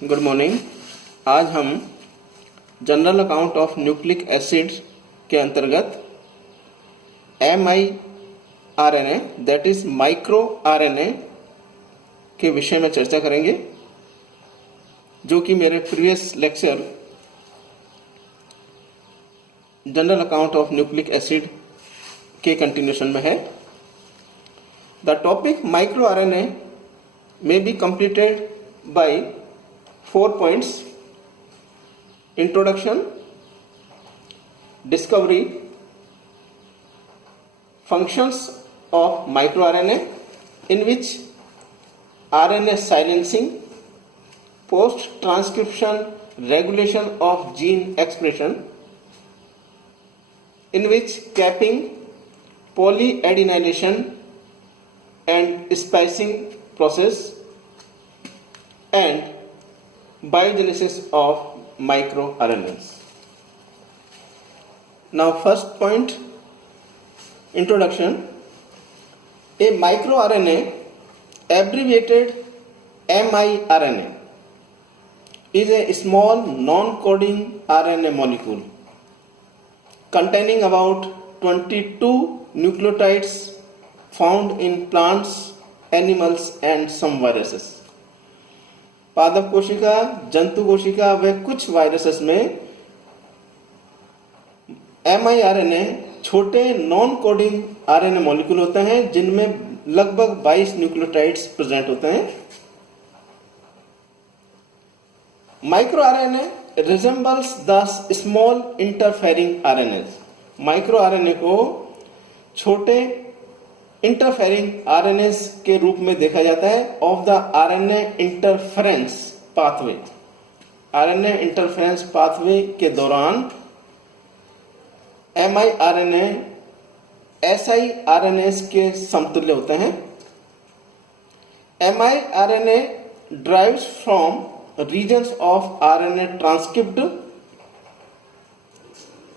Good morning. आज हम general account of nucleic acids के अंतर्गत mRNA that is micro RNA के विषय में चर्चा करेंगे, जो कि मेरे previous lecture general account of nucleic acid के कंटिन्यूशन में है। The topic micro RNA may be completed by 4 points: introduction, discovery, functions of microRNA, in which RNA silencing, post transcription regulation of gene expression, in which capping, polyadenylation and splicing process, and biogenesis of microRNAs. Now, first point, introduction. A microRNA, abbreviated miRNA, is a small non-coding RNA molecule containing about 22 nucleotides found in plants, animals and some viruses. पादप कोशिका, जंतु कोशिका व कुछ viruses में mRNA छोटे non coding RNA molecule होते हैं, जिनमें लगभग 22 न्यूक्लियोटाइड्स प्रेजेंट होते हैं। Micro RNA resembles the small interfering RNA. Micro RNA को छोटे इंटरफेरिंग आरएनए के रूप में देखा जाता है of the RNA interference pathway. RNA interference pathway के दौरान mRNA siRNA के समतुल्य होते हैं। mRNA derives from regions of RNA transcript,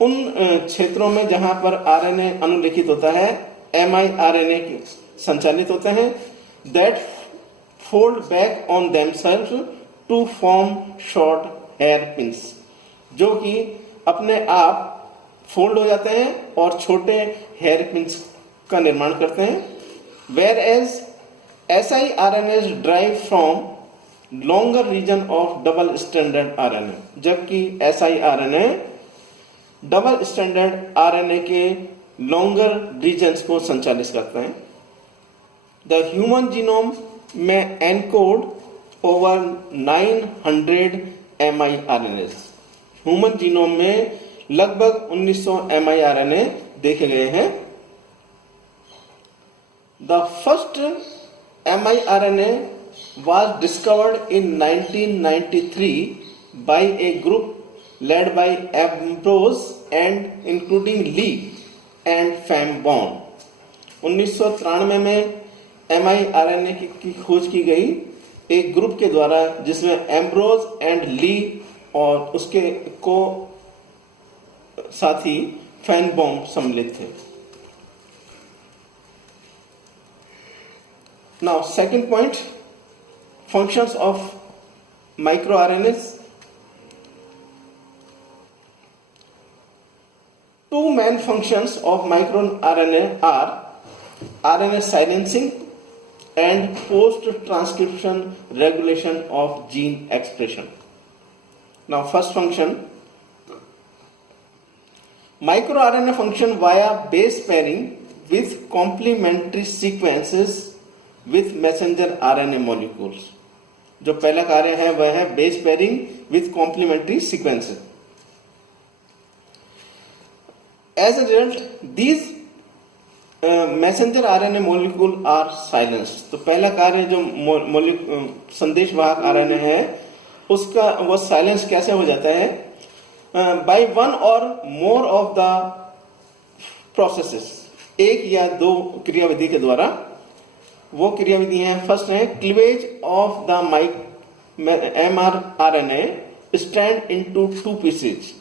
उन क्षेत्रों में जहां पर आरएनए अनुलिखित होता है mRNA संचालित होते हैं, that fold back on themselves to form short hairpins, जो कि अपने आप फोल्ड हो जाते हैं और छोटे हेयर पिंस का निर्माण करते हैं। whereas siRNAs derive from longer region of double stranded RNA, जबकि siRNA डबल स्टैंडर्ड आरएनए के लॉन्गर रीजन्स को संचालित करते हैं। द ह्यूमन जीनोम में encode over 900 mRNAs। Human genome में लगभग 1900 mRNA देखे गए हैं। The first mRNA was discovered in 1993 by a group led by Ambrose and including Lee and Fambon। 1993 में mRNA की खोज की गई एक ग्रुप के द्वारा, जिसमें एम्ब्रोज एंड ली और उसके को साथी फैनबॉम सम्मिलित थे। Now second point, functions of micro RNS. Two main functions of microRNA are RNA silencing and post-transcription regulation of gene expression. Now, first function, microRNA function via base pairing with complementary sequences with messenger RNA molecules. जो पहला कार्य है वह है base pairing with complementary sequences. As a result, these messenger RNA molecule are silenced. तो पहला कार्य जो संदेशवाहक RNA है उसका वो साइलेंस कैसे हो जाता है? By one or more of the processes, एक या दो क्रियाविधि के द्वारा। वो क्रियाविधि हैं, फर्स्ट है cleavage of the mRNA strand into two pieces।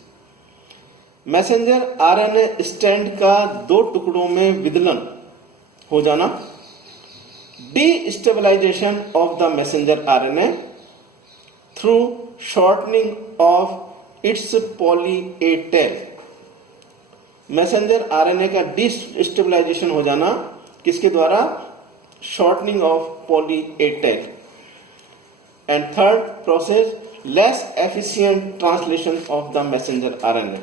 Messenger RNA stand का दो टुकड़ों में विदलन हो जाना। Destabilisation of the messenger RNA through shortening of its poly A tail. Messenger RNA का डिस्टेबलाइजेशन हो जाना किसके द्वारा? Shortening of poly A tail. And third process, less efficient translation of the messenger RNA.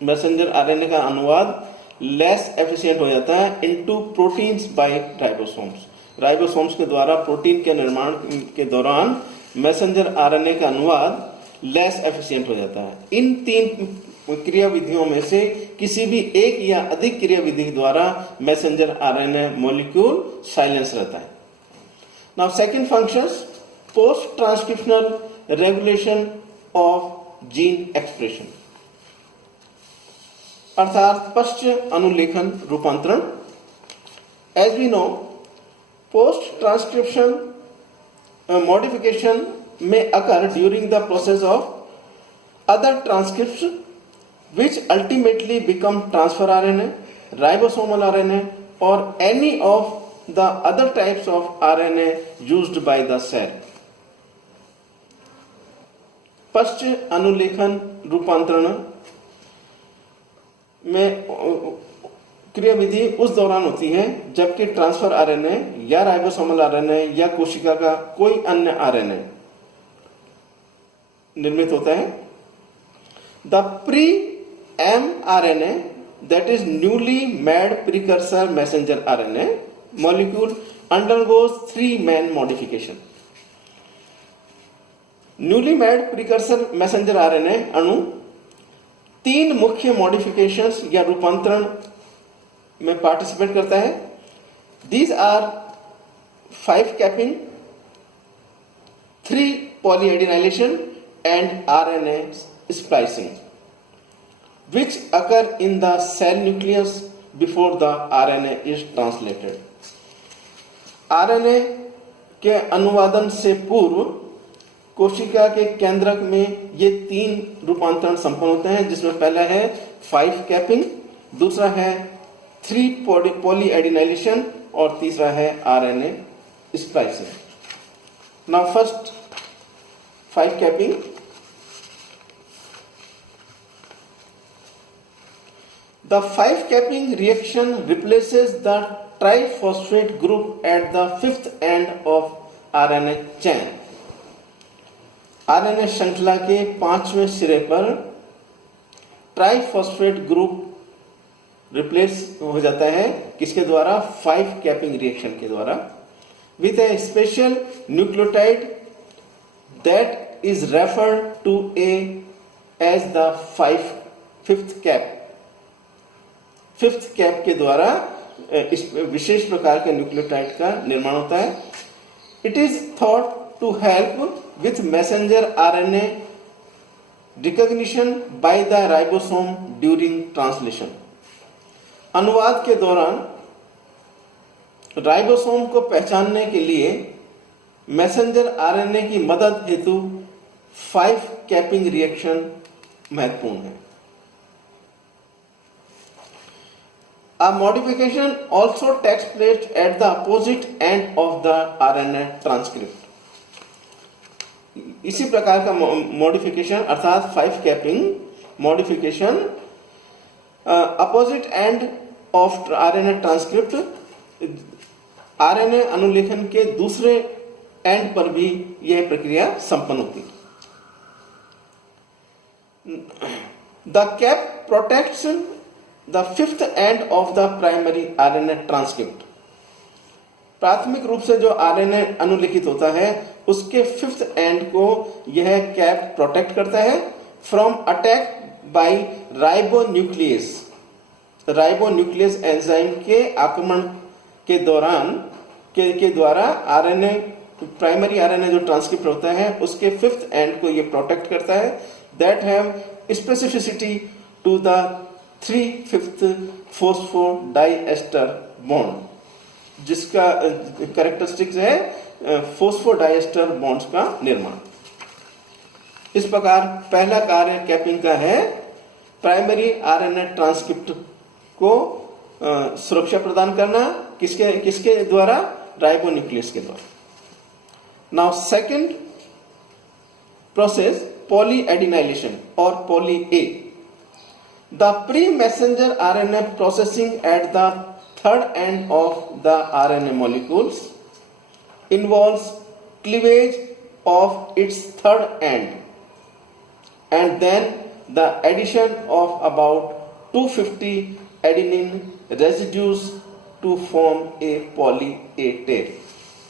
Messenger RNA का अनुवाद less efficient हो जाता है into proteins by ribosomes. Ribosomes के द्वारा प्रोटीन के निर्माण के दौरान मैसेंजर आरएनए का अनुवाद लेस एफिशिएंट हो जाता है। इन तीन क्रिया विधियों में से किसी भी एक या अधिक क्रिया विधि द्वारा मैसेंजर आरएनए मॉलिक्यूल साइलेंस रहता है। Now second functions, post transcriptional regulation of gene expression, अर्थात पश्च अनुलेखन रूपांतरण। As we know, post transcription modification may occur during the process of other transcripts which ultimately become transfer RNA, ribosomal RNA or any of the other types of RNA used by the cell. पश्च अनुलेखन रूपांतरण में क्रिया विधि उस दौरान होती है जबकि ट्रांसफर आरएनए या राइबोसोमल आरएनए या कोशिका का कोई अन्य आरएनए निर्मित होता है। The pre M RNA that is newly made precursor messenger RNA molecule undergoes 3 main modification. Newly made precursor messenger RNA अणु 3 मुख्य मॉडिफिकेशंस या रूपांतरण में पार्टिसिपेट करता है। These are 5 capping, 3 polyadenylation and RNA splicing, which occur in the cell nucleus before the RNA is translated. RNA के अनुवादन से पूर्व कोशिका के केंद्रक में ये 3 रूपांतरण संपन्न होते हैं, जिसमें पहला है 5 कैपिंग, दूसरा है 3 पॉलीएडिनाइलेशन और तीसरा है RNA splicing. Now first 5 capping. The 5 capping reaction replaces the triphosphate group at the 5th end of RNA chain. RNA श्रृंखला के 5वें सिरे पर ट्राइफॉस्फेट ग्रुप रिप्लेस हो जाता है किसके द्वारा? 5 कैपिंग रिएक्शन के द्वारा, with A special nucleotide that is referred to as the 5th cap. 5th cap के द्वारा इस विशेष प्रकार के न्यूक्लियोटाइड का निर्माण होता है। It is thought to help with messenger RNA recognition by the ribosome during translation. अनुवाद के दौरान राइबोसोम को पहचानने के लिए मैसेंजर आरएनए की मदद हेतु 5 कैपिंग रिएक्शन महत्वपूर्ण है। A modification also takes place at the opposite end of the RNA transcript. इसी प्रकार का मॉडिफिकेशन अर्थात 5 capping modification opposite end of RNA transcript RNA अनुलेखन के दूसरे एंड पर भी यह प्रक्रिया संपन्न होती है। The cap protects the 5th end of the primary RNA transcript. प्राथमिक रूप से जो आरएनए अनुलिखित होता है उसके 5th एंड को यह कैप प्रोटेक्ट करता है from attack by ribonuclease. Ribonuclease enzyme के आक्रमण के दौरान के द्वारा आरएनए प्राइमरी आरएनए जो ट्रांसक्रिप्ट होता है उसके 5th एंड को यह प्रोटेक्ट करता है। That have specificity to the 3/5 phosphodiester bond, जिसका कैरेक्टरिस्टिक्स है फोस्फोडाइएस्टर बॉन्ड्स का निर्माण। इस प्रकार पहला कार्य कैपिंग का है प्राइमरी आरएनए ट्रांसक्रिप्ट को सुरक्षा प्रदान करना, किसके द्वारा? राइबोन्यूक्लियस के द्वारा। Now second process polyadenylation or poly A. The pre-messenger RNA processing at the third end of the RNA molecules involves cleavage of its third end and then the addition of about 250 adenine residues to form a poly A tail.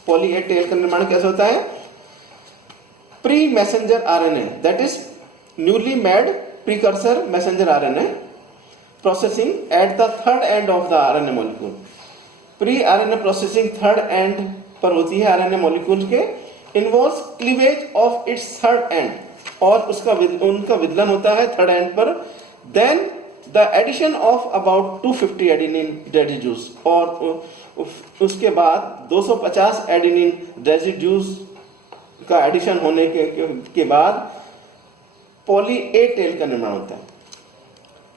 Poly A tail का निर्माण कैसे होता है? Pre-messenger RNA, that is newly made precursor messenger RNA processing at the third end of the RNA molecule. Pre-RNA processing third end पर होती है RNA molecule के, involves cleavage of its third end, और उनका विदलन होता है थर्ड एंड पर. Then the addition of about 250 adenine residues, और उसके बाद 250 adenine residues का एडिशन होने के बाद पॉली ए टेल का निर्माण होता है.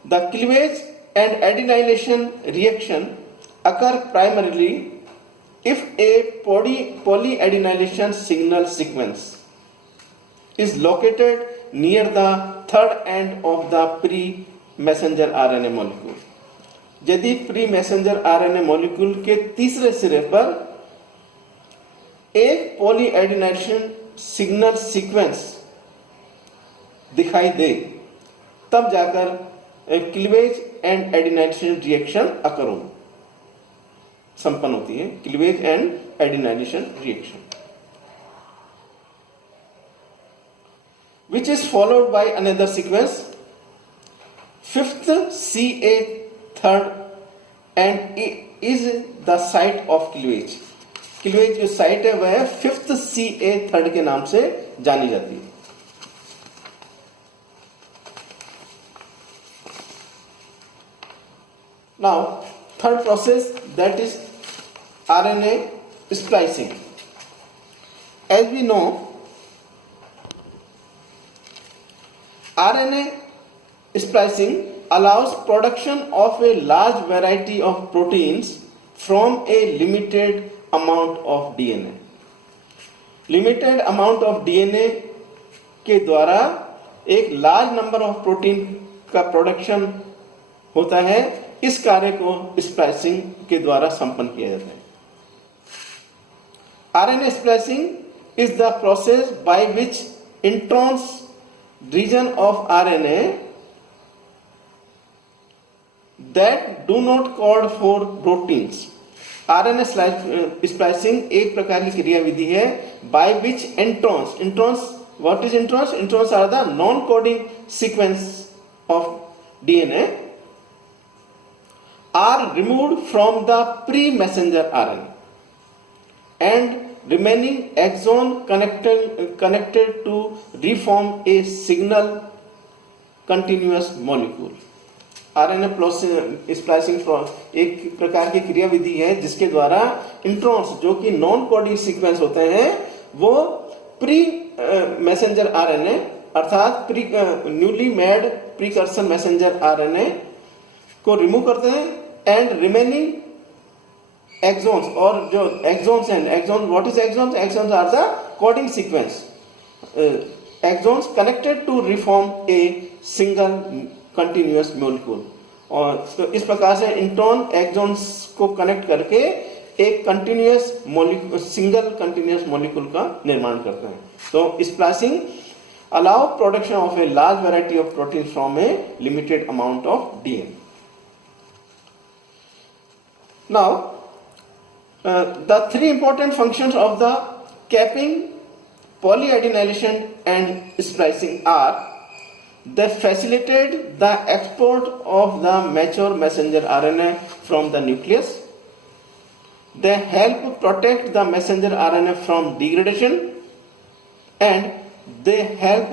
The cleavage and adenylation reaction occur primarily if A polyadenylation signal sequence is located near the third end of the pre-messenger RNA molecule. यदि pre-messenger RNA molecule के तीसरे सिरे पर एक polyadenylation signal sequence दिखाई दे, तब जाकर cleavage and adenylation reaction occur हो संपन्न होती है. Cleavage and adenylation reaction which is followed by another sequence, fifth CA third, and is the site of cleavage. Cleavage जो साइट है वह फिफ्थ CA थर्ड के नाम से जानी जाती है. Now third process, that is RNA splicing. As we know, RNA splicing allows production of a large variety of proteins from a limited amount of DNA. Limited amount of DNA के द्वारा एक large number of protein का production होता है. इस कार्य को splicing के द्वारा संपन्न किया जाता है. RNA splicing is the process by which introns region of RNA that do not code for proteins. RNA splicing एक प्रकार की क्रिया विधि है by which introns, what is introns? Introns are the non-coding sequence of DNA are removed from the pre-messenger RNA and remaining exon connected to reform a signal continuous molecule. RNA splicing एक प्रकार की क्रिया विधि है जिसके द्वारा introns जो कि non coding sequence होते हैं वो प्री मैसेंजर RNA अर्थात newly made precursor messenger RNA को रिमूव करते हैं एंड रिमेनिंग एक्सॉन्स, और जो एक्सॉन्स हैं, exon what is exons? Exons are the coding sequence. Exons connected to reform a single continuous molecule. और तो इस प्रकार से इंट्रॉन एक्सॉन्स को कनेक्ट करके एक continuous molecule, single continuous molecule का निर्माण करते हैं. तो splicing allow production of a large variety of proteins from a limited amount of DNA. Now, the three important functions of the capping, polyadenylation and splicing are: they facilitate the export of the mature messenger RNA from the nucleus, they help protect the messenger RNA from degradation, and they help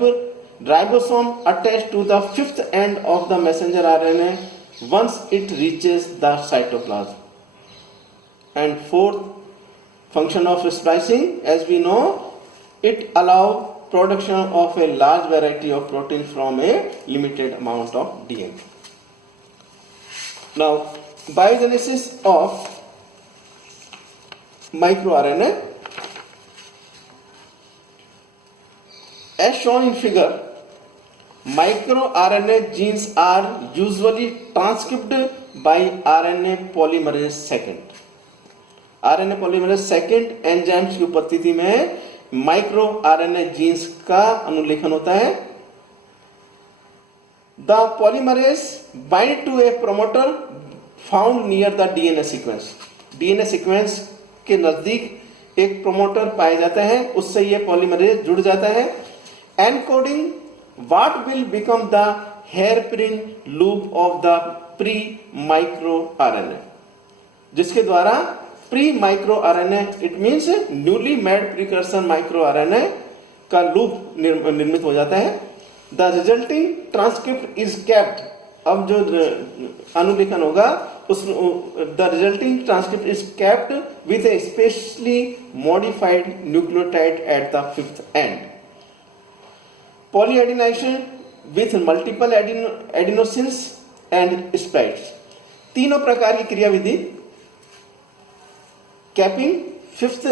ribosome attach to the fifth end of the messenger RNA once it reaches the cytoplasm. And fourth function of splicing, as we know, it allows production of a large variety of protein from a limited amount of DNA. Now, biogenesis of microRNA. As shown in figure, microRNA genes are usually transcribed by RNA polymerase second. RNA polymerase second enzymes की उपस्थिति में micro RNA jeans का अनुलेखन होता है. The polymerase bind to a promoter found near the DNA sequence. DNA sequence के नजदीक एक promoter पाया जाता है, उससे यह पॉलीमरेज जुड़ जाता है. Encoding what will become the hairpin loop of the pre-microRNA, जिसके द्वारा pre-microRNA it means newly made precursor microRNA का लूप निर्मित हो जाता है. The resulting transcript is kept. अब जो अनुलेखन होगा उस the resulting transcript is kept with a specially modified nucleotide at the fifth end. Polyadenylation with multiple adenosines and splices. तीनों प्रकार की क्रियाविधि capping, fifth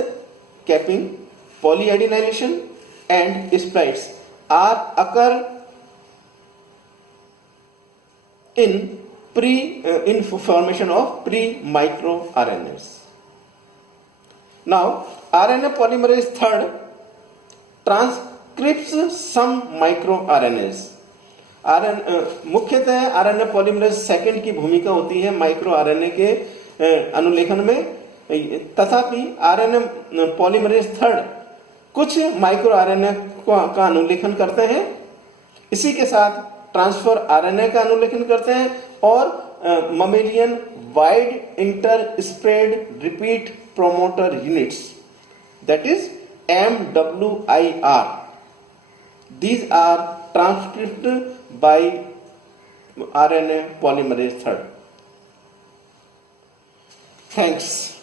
capping, polyadenylation and splices are occur in formation of pre-microRNAs. Now, RNA polymerase third transcripts some microRNAs. मुख्यतः RNA polymerase second की भूमिका होती है micro RNA के अनुलेखन में, तथापि आरएनए पॉलीमरेज थर्ड कुछ माइक्रो आरएनए का अनुलेखन करते हैं. इसी के साथ ट्रांसफर आरएनए का अनुलेखन करते हैं और mammalian wide inter spread repeat promoter units, that is MWIR. These are transcribed by RNA polymerase third. Thanks.